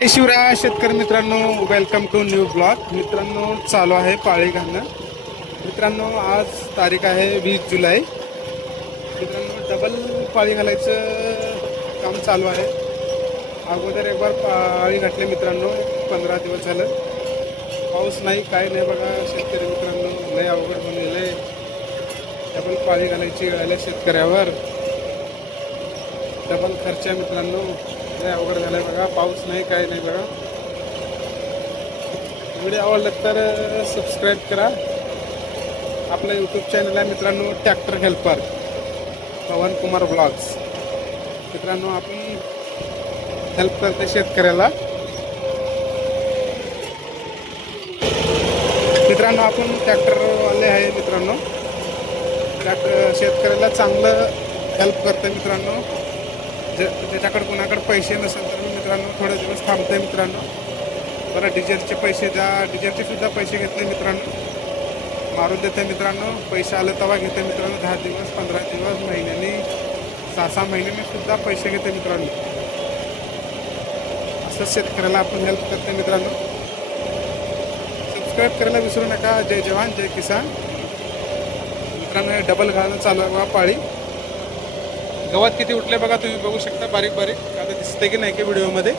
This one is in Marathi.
जय शिवराय शेतकरी मित्रांनो, वेलकम टू न्यू ब्लॉग. मित्रांनो, चालू आहे पाळी घालणं. मित्रांनो, आज तारीख आहे 20 जुलै. मित्रांनो, डबल पाळी घालायचं काम चालू आहे. अगोदर एक बार पाळी घातली मित्रांनो, 15 दिवस झालं. पाऊस नाही, काय नाही बघा शेतकरी मित्रांनो, लय अवघड होऊन गेलंय. डबल पाळी घालायची वेळ आल्या शेतकऱ्यावर. डबल खर्च आहे मित्रांनो, लय अवघड झालंय बघा. पाऊस नाही, काय नाही बघा. व्हिडिओ आवडला तर सबस्क्राईब करा. आपलं यूट्यूब चॅनल आहे मित्रांनो, ट्रॅक्टर हेल्पर पवन कुमार ब्लॉग्स. मित्रांनो, आपण हेल्प करते शेतकऱ्याला. मित्रांनो, आपण ट्रॅक्टरवाले आहे मित्रांनो. ट्रॅक्टर शेतकऱ्याला चांगलं हेल्प करते मित्रांनो. ज्याच्याकडे कोणाकडे पैसे नसेल तर मित्रांनो थोडे दिवस थांबते मित्रांनो. बरं, डिझेलचे पैसे द्या, डिझेलचे सुद्धा पैसे घेतले मित्रांनो, मारून देते मित्रांनो. पैसे आले तेव्हा घेते मित्रांनो. 10 दिवस, 15 दिवस, महिन्यानी, 6-6 महिन्यानी सुद्धा पैसे घेते मित्रांनो. असं शेतकऱ्याला आपण हेल्प करते मित्रांनो. सबस्क्राईब करायला विसरू नका. जय जवान जय किसान. मित्रांनो, हे डबल घालणं चालू आहे बघा पाळी. गवत किती उठले बघा, तुम्ही बघू शकता, बारीक बारीक. आता दिसते की नाही की व्हिडिओमध्ये.